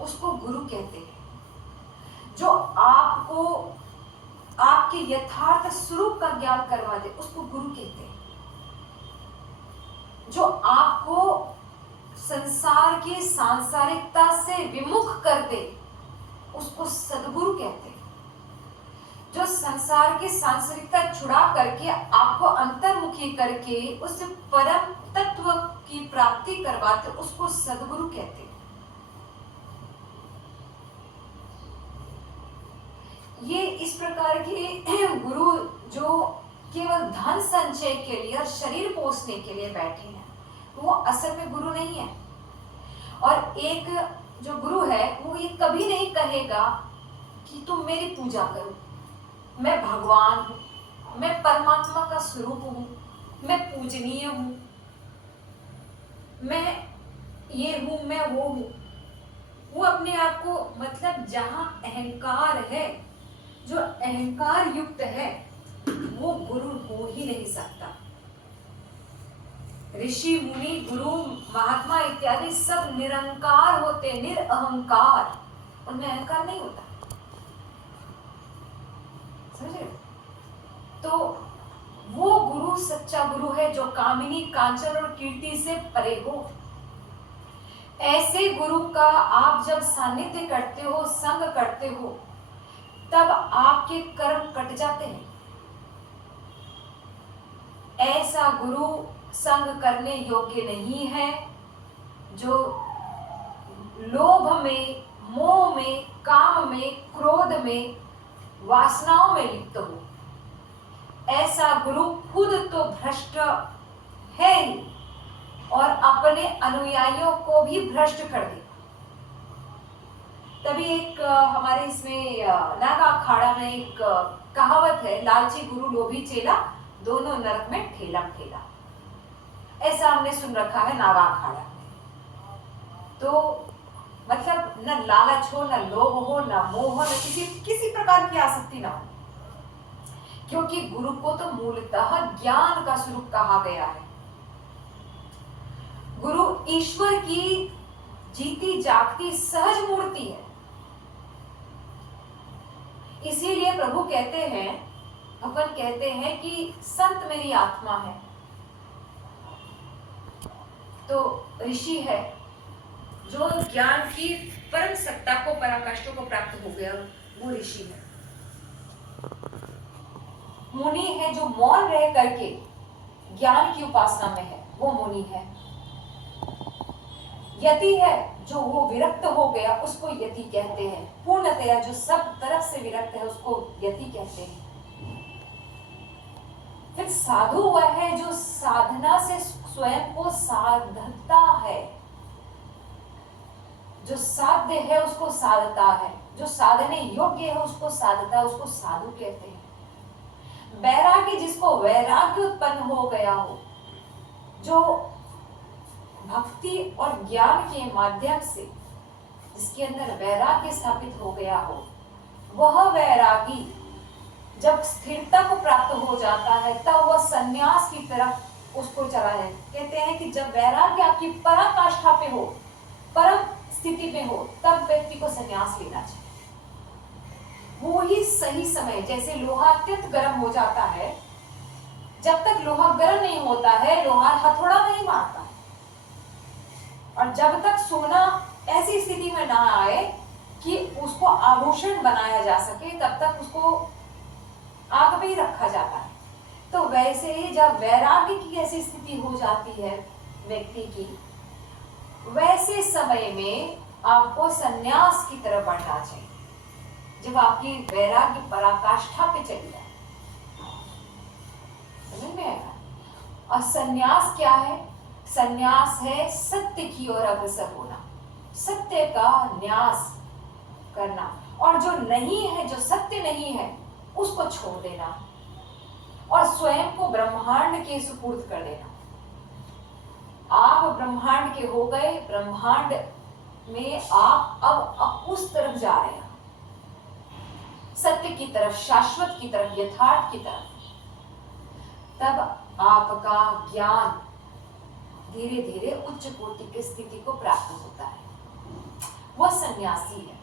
उसको गुरु कहते हैं। जो आपको आपके यथार्थ स्वरूप का ज्ञान करवा दे उसको गुरु कहते हैं। जो आपको संसार की सांसारिकता से विमुख कर दे उसको सद्गुरु कहते हैं। जो संसार की सांसारिकता छुड़ा करके आपको अंतर्मुखी करके उस परम तत्व की प्राप्ति करवाते उसको सद्गुरु कहते हैं। ये इस प्रकार के गुरु जो केवल धन संचय के लिए और शरीर पोषने के लिए बैठे हैं वो असल में गुरु नहीं है। और एक जो गुरु है वो ये कभी नहीं कहेगा कि तुम मेरी पूजा करो, मैं भगवान हूं, मैं परमात्मा का स्वरूप हूं, मैं पूजनीय हूं, मैं ये हूं, मैं वो हूं। वो अपने आप को मतलब जहां अहंकार है, जो अहंकार युक्त है वो गुरु हो ही नहीं सकता। ऋषि मुनि गुरु महात्मा इत्यादि सब निरंकार होते, निरअहंकार, उनमें अहंकार नहीं होता। समझे? तो वो गुरु सच्चा गुरु है जो कामिनी कांचन और कीर्ति से परे हो। ऐसे गुरु का आप जब सानिध्य करते हो, संग करते हो, तब आपके कर्म कट जाते हैं। ऐसा गुरु संग करने योग्य नहीं है जो लोभ में, मोह में, काम में, क्रोध में, वासनाओं में लिप्त हो। ऐसा गुरु खुद तो भ्रष्ट है ही और अपने अनुयायियों को भी भ्रष्ट कर दे। तभी एक हमारे इसमें नागा अखाड़ा में एक कहावत है, लालची गुरु लोभी चेला दोनों नरक में ठेला ठेला। ऐसा हमने सुन रखा है नागा अखाड़ा में। तो मतलब न लालच हो, न लोभ हो, न मोह हो, न किसी प्रकार की आसक्ति ना हो, क्योंकि गुरु को तो मूलतः ज्ञान का स्वरूप कहा गया है। गुरु ईश्वर की जीती जागती सहज मूर्ति है। इसीलिए प्रभु कहते हैं, भगवान कहते हैं कि संत मेरी आत्मा है। तो ऋषि है जो ज्ञान की परम सत्ता को, पराकाष्ठा को प्राप्त हो गया, वो ऋषि है। मुनि है जो मौन रह करके ज्ञान की उपासना में है, वो मुनि है। यति है जो वो विरक्त हो गया, उसको यति कहते हैं। पूर्णतया जो सब तरफ से विरक्त है उसको यति कहते हैं। फिर साधु वह है जो साधना से स्वयं को साधता है, जो साध्य है उसको साधता है, जो साधने योग्य है उसको साधता है, उसको साधु कहते हैं। वैरागी जिसको वैराग्य उत्पन्न हो गया हो, जो भक्ति और ज्ञान के माध्यम से जिसके अंदर वैराग्य स्थापित हो गया हो, वह वैरागी जब स्थिरता को प्राप्त हो जाता है तब वह संन्यास की तरफ उसको चला है। कहते हैं कि जब वैराग्य आपकी पराकाष्ठा पे हो, परम स्थिति में हो, तब व्यक्ति को संन्यास लेना चाहिए। वो ही सही समय, जैसे लोहा अत्यंत गर्म हो जाता है, जब तक लोहा गर्म नहीं होता है लोहार हथौड़ा नहीं मारता, और जब तक सोना ऐसी स्थिति में ना आए कि उसको आभूषण बनाया जा सके तब तक उसको आग पे ही रखा जाता है। तो वैसे ही जब वैराग्य की ऐसी स्थिति हो जाती है व्यक्ति की, वैसे समय में आपको संन्यास की तरफ बढ़ना चाहिए, जब आपकी वैराग्य पराकाष्ठा पे चली जाए। समझ में आएगा? और संन्यास क्या है? संन्यास है सत्य की ओर अग्रसर होना, सत्य का न्यास करना, और जो नहीं है, जो सत्य नहीं है, उसको छोड़ देना और स्वयं को ब्रह्मांड के सुपुर्द कर देना। आप ब्रह्मांड के हो गए, ब्रह्मांड में आप अब उस तरफ जा रहे हैं, सत्य की तरफ, शाश्वत की तरफ, यथार्थ की तरफ। तब आपका ज्ञान धीरे धीरे उच्च कोटि की स्थिति को प्राप्त होता है। वो सन्यासी है।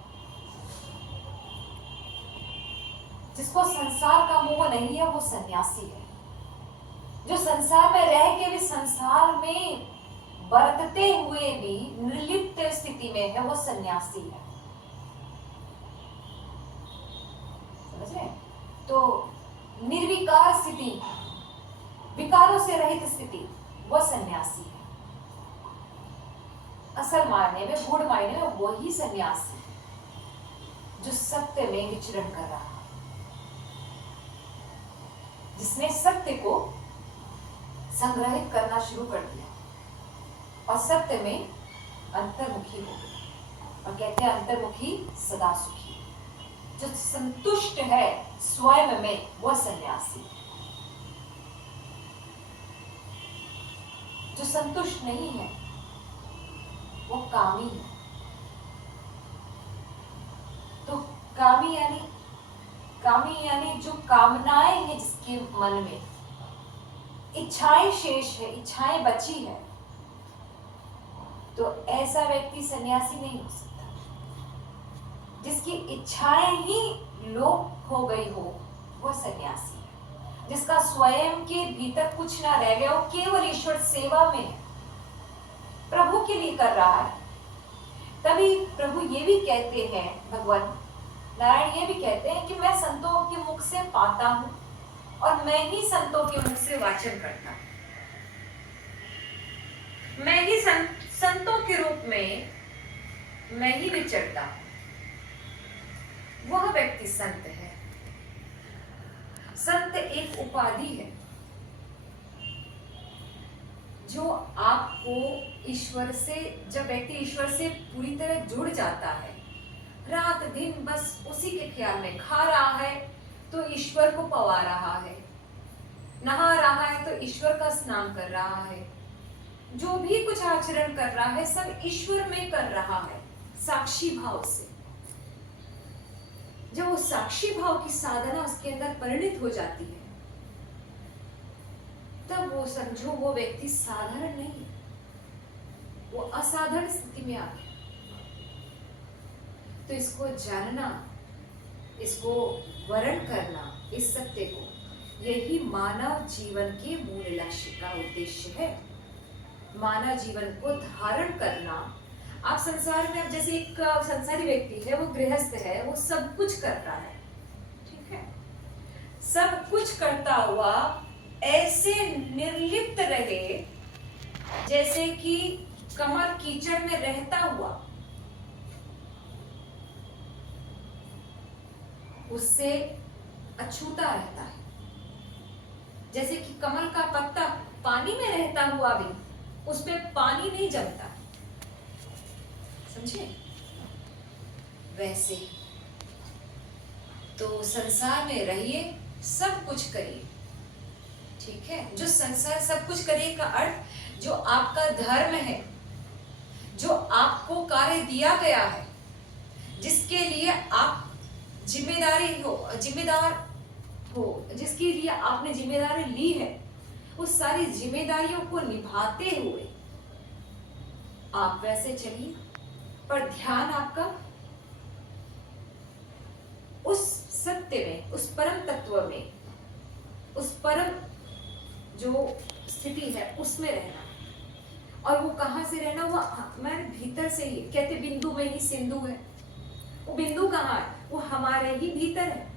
जिसको संसार का मोह नहीं है वो सन्यासी है। जो संसार में रह के भी संसार में बरतते हुए भी निर्लिप्त स्थिति में है वो सन्यासी है। समझ रहे? तो निर्विकार स्थिति, विकारों से रहित स्थिति, वो सन्यासी है। असल मायने में, गूढ़ मायने में वही सन्यासी जो सत्य में विचरण कर रहा है, जिसने सत्य को संग्रहित करना शुरू कर दिया और सत्य में अंतर्मुखी हो गया। और कहते हैं अंतर्मुखी सदा सुखी। जो संतुष्ट है स्वयं में वो सन्यासी है। जो संतुष्ट नहीं है वो कामी है। तो कामी यानी जो कामनाएं हैं जिसके मन में, इच्छाएं शेष है, इच्छाएं बची है, तो ऐसा व्यक्ति सन्यासी नहीं हो सकता। जिसकी इच्छाएं ही लोप हो गई हो वो सन्यासी है। जिसका स्वयं के भीतर कुछ ना रह गया, वो केवल ईश्वर सेवा में है, प्रभु के लिए कर रहा है। तभी प्रभु ये भी कहते हैं, भगवान नारायण ये भी कहते हैं कि मैं संतों के मुख से पाता हूं और मैं ही संतों के मुख से वाचन करता हूं। मैं ही संतों के रूप में मैं ही विचरता हूं। वह व्यक्ति संत है। संत एक उपाधि है जो आपको ईश्वर से, जब व्यक्ति ईश्वर से पूरी तरह जुड़ जाता है, रात दिन बस उसी के ख्याल में, खा रहा है तो ईश्वर को पवा रहा है, नहा रहा है तो ईश्वर का स्नान कर रहा है, जो भी कुछ आचरण कर रहा है सब ईश्वर में कर रहा है, साक्षी भाव से। जब वो साक्षी भाव की साधना उसके अंदर परिणित हो जाती है, तब वो समझो वो व्यक्ति साधारण नहीं है, वो असाधारण स्थिति में आ गया। तो इसको जानना, इसको वर्ण करना, इस सत्य को, यही मानव जीवन के मूल लक्ष्य का उद्देश्य है। मानव जीवन को धारण करना। आप संसार में, अब जैसे एक संसारी व्यक्ति है, वो गृहस्थ है, वो सब कुछ कर रहा है, ठीक है, सब कुछ करता हुआ ऐसे निर्लिप्त रहे जैसे कि कमल कीचड़ में रहता हुआ उससे अछूता रहता है। जैसे कि कमल का पत्ता पानी में रहता हुआ भी उस पे पानी नहीं जमता, समझे? वैसे तो संसार में रहिए, सब कुछ करिए, ठीक है। जो संसार सब कुछ करिए का अर्थ, जो आपका धर्म है, जो आपको कार्य दिया गया है, जिसके लिए आप जिम्मेदार हो, जिसके लिए आपने जिम्मेदारी ली है, उस सारी जिम्मेदारियों को निभाते हुए आप वैसे चलिए, पर ध्यान आपका उस सत्य में, उस परम तत्व में, उस परम जो स्थिति है उसमें रहना। और वो कहाँ से रहना? वो हमारे भीतर से ही, कहते बिंदु में ही सिंधु है। वो बिंदु कहाँ है? वो हमारे ही भीतर है।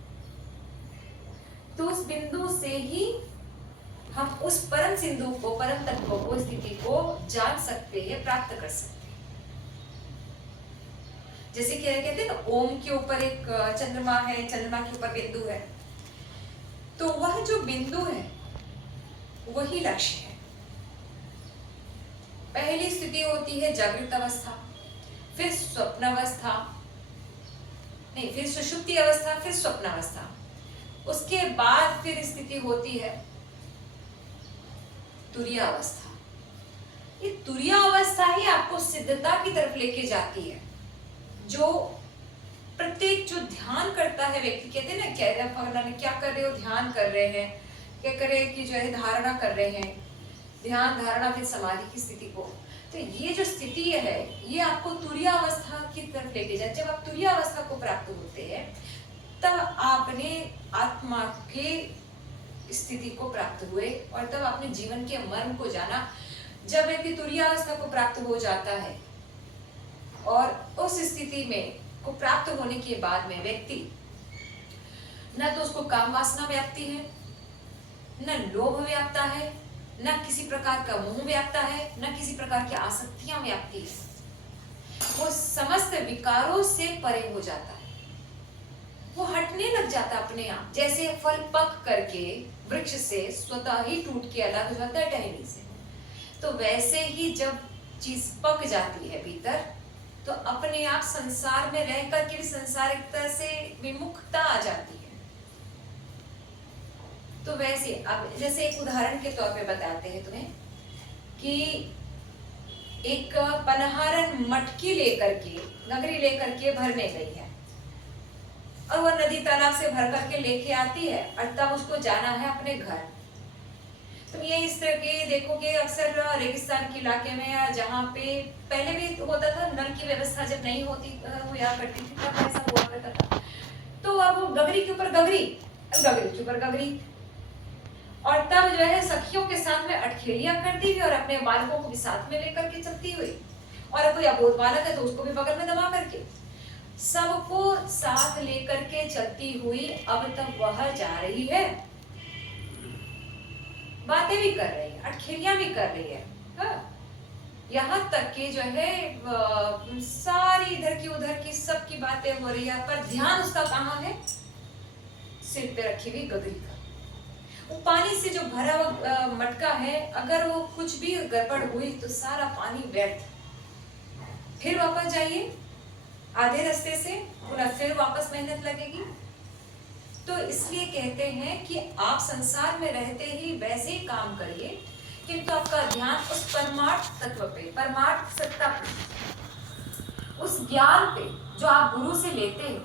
तो उस बिंदु से ही हम उस परम सिंधु को, परम तत्व को, स्थिति को जान सकते हैं, प्राप्त कर सकते हैं। जैसे क्या कहते हैं ना, ओम के ऊपर एक चंद्रमा है, चंद्रमा के ऊपर बिंदु है, तो वह जो बिंदु है वही लक्ष्य है। पहली स्थिति होती है जागृत अवस्था, फिर स्वप्न अवस्था, नहीं, फिर सुषुप्ति अवस्था, फिर स्वप्न अवस्था। उसके बाद फिर स्थिति होती है तुरीय अवस्था। ये तुरीय अवस्था ही आपको सिद्धता की तरफ लेके जाती है। जो प्रत्येक जो ध्यान करता है व्यक्ति, कहते हैं ना, क्या कर रहे हो? ध्यान कर रहे हैं। क्या कर रहे हैं कि जो है धारणा कर रहे हैं, ध्यान, धारणा, फिर समाधि की स्थिति को। तो ये जो स्थिति है ये आपको तुरीयावस्था की तरफ लेके जाए। जब आप तुरीयावस्था को प्राप्त होते हैं तब आपने आत्मा के स्थिति को प्राप्त हुए और तब आपने जीवन के मर्म को जाना। जब व्यक्ति तुरीयावस्था को प्राप्त हो जाता है और उस स्थिति में को प्राप्त होने के बाद में व्यक्ति न तो उसको काम वासना व्याप्ति है, न लोभ व्याप्ता है, न किसी प्रकार का मोह व्याप्ता है, न किसी प्रकार की आसक्तियां व्याप्ति है। वो समस्त विकारों से परे हो जाता है, वो हटने लग जाता अपने आप। जैसे फल पक करके वृक्ष से स्वतः ही टूट के अलग हो जाता है टहनी से, तो वैसे ही जब चीज पक जाती है भीतर तो अपने आप संसार में रह करके संसारिकता से विमुखता आ जाती है। तो वैसे अब जैसे एक उदाहरण के तौर पे बताते हैं तुम्हें कि एक पनहारन मटकी लेकर के नगरी लेकर के भरने गई है और वह नदी तालाब से भर करके लेके आती है और तब उसको जाना है अपने घर। तुम ये इस तरह के देखोगे अक्सर रेगिस्तान के इलाके में या जहाँ पे पहले भी होता था, नल की व्यवस्था जब नहीं होती हुआ करती थी तब ऐसा हुआ करता था। तो अब वो गगरी के ऊपर गगरी, गगरी के ऊपर गगरी, और तब जो है सखियों के साथ में अटखेलियां करती हुई और अपने बालकों को भी साथ में लेकर के चलती हुई, और कोई अबोध बालक है तो उसको भी बगल में दबा करके सबको साथ लेकर के चलती हुई अब तक वह जा रही है, बातें भी कर रही है, अटखेलियां भी कर रही है, यहाँ तक कि जो है सारी इधर की उधर की सबकी बातें हो रही है, पर ध्यान उसका कहाँ है? सिर पे रखी हुई गगरी का। वो पानी से जो भरा हुआ मटका है, अगर वो कुछ भी गड़बड़ हुई तो सारा पानी व्यर्थ। फिर वापस जाइए आधे रास्ते से, पुनः फिर वापस मेहनत लगेगी। तो इसलिए कहते हैं कि आप संसार में रहते ही वैसे ही काम करिए, किंतु आपका ध्यान उस परमार्थ तत्व पे, परमार्थ सत्ता पे, उस ज्ञान पे जो आप गुरु से लेते हैं।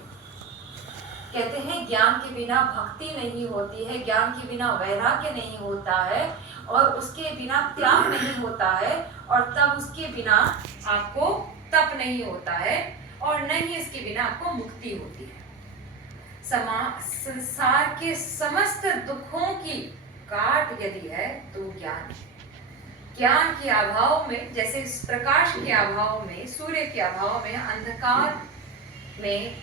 कहते हैं ज्ञान के बिना भक्ति नहीं होती है, ज्ञान के बिना वैराग्य नहीं होता है, और उसके बिना त्याग नहीं होता है, और तब उसके बिना आपको तप नहीं होता है, और न ही इसके बिना आपको मुक्ति होती है। संसार के समस्त दुखों की काट यदि है तो ज्ञान। ज्ञान के अभाव में, जैसे प्रकाश के अभाव में, सूर्य के अभाव में, अंधकार में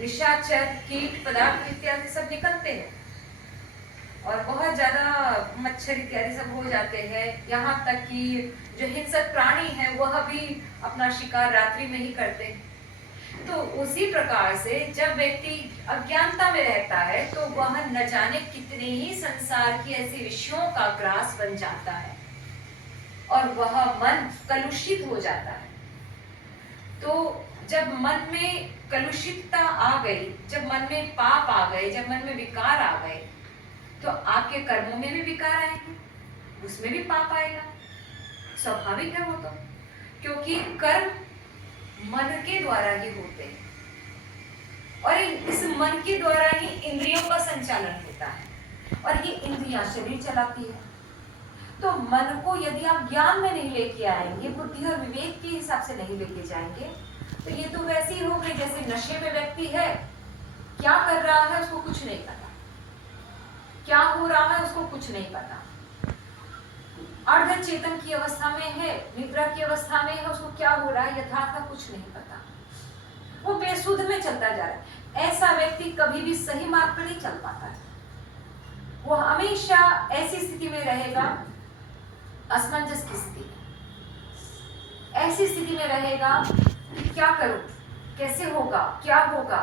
निशाचर, कीट पदार्थ इत्यादि सब निकलते हैं और बहुत ज्यादा मच्छर इत्यादि सब हो जाते हैं। यहाँ तक कि जो हिंसक प्राणी है वह भी अपना शिकार रात्रि में ही करते हैं। तो उसी प्रकार से जब व्यक्ति अज्ञानता में रहता है तो वह न जाने कितने ही संसार की ऐसे विषयों का ग्रास बन जाता है और वह मन कलुषित हो जाता है। तो जब मन में कलुषितता आ गई, जब मन में पाप आ गए, जब मन में विकार आ गए, तो आपके कर्मों में भी विकार आएंगे, उसमें भी पाप आएगा। स्वाभाविक है वो तो, क्योंकि कर्म मन के द्वारा ही होते हैं और इस मन के द्वारा ही इंद्रियों का संचालन होता है और ये इंद्रियां शरीर चलाती है। तो मन को यदि आप ज्ञान में नहीं लेके आएंगे, बुद्धि और विवेक के हिसाब से नहीं लेके जाएंगे, तो ये तो वैसे ही हो गई जैसे नशे में व्यक्ति है, क्या कर रहा है उसको कुछ नहीं पता, क्या हो रहा है उसको कुछ नहीं पता, अर्ध चेतन की अवस्था में है, निद्रा की अवस्था में है, उसको क्या हो रहा है यथार्थ का कुछ नहीं पता, वो बेसुध में चलता जा रहा है। ऐसा व्यक्ति कभी भी सही मार्ग पर नहीं चल पाता है, वो हमेशा ऐसी स्थिति में रहेगा, असमंजस की स्थिति में, ऐसी स्थिति में रहेगा कि क्या करूं, कैसे होगा, क्या होगा।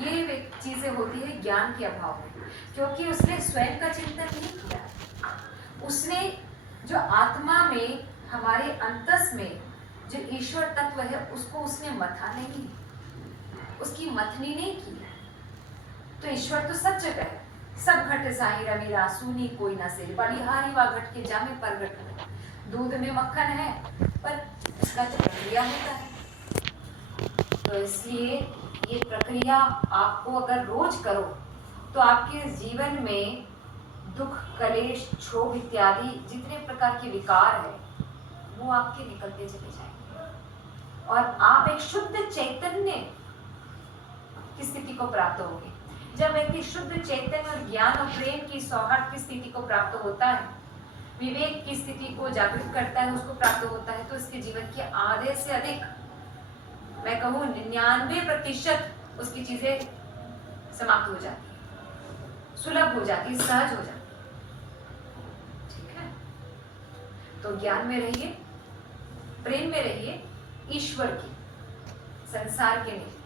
ये चीजें होती है ज्ञान के अभाव में, क्योंकि उसने स्वयं का चिंतन नहीं किया। उसने जो आत्मा में, हमारे अंतस में जो ईश्वर तत्व है उसको उसने मथा नहीं, उसकी मथनी नहीं की। तो ईश्वर तो सब जगह है, सब घट साई रविरा सुनी कोई ना से, बलिहारी वा घट के जामे प्रगट। दूध में मक्खन है पर इसका तो प्रक्रिया होता है। तो इसलिए ये प्रक्रिया आपको अगर रोज करो तो आपके जीवन में दुख, कलेश, क्षोभ इत्यादि जितने प्रकार के विकार है वो आपके निकलते चले जाएंगे और आप एक शुद्ध चैतन्य की स्थिति को प्राप्त होगी। जब व्यक्ति शुद्ध चैतन्य और ज्ञान और प्रेम की सौहार्द की स्थिति को प्राप्त होता है, विवेक की स्थिति को जागृत करता है, उसको प्राप्त होता है, तो इसके जीवन के आधे से अधिक, मैं कहूँ 99% उसकी चीजें समाप्त हो जाती है, सुलभ हो जाती है, सहज हो जाती है। ठीक है, तो ज्ञान में रहिए, प्रेम में रहिए, ईश्वर की, संसार के नहीं।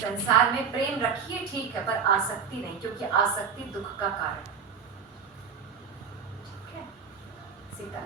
संसार में प्रेम रखिए ठीक है, पर आसक्ति नहीं, क्योंकि आसक्ति दुख का कारण है। ठीक है, सीता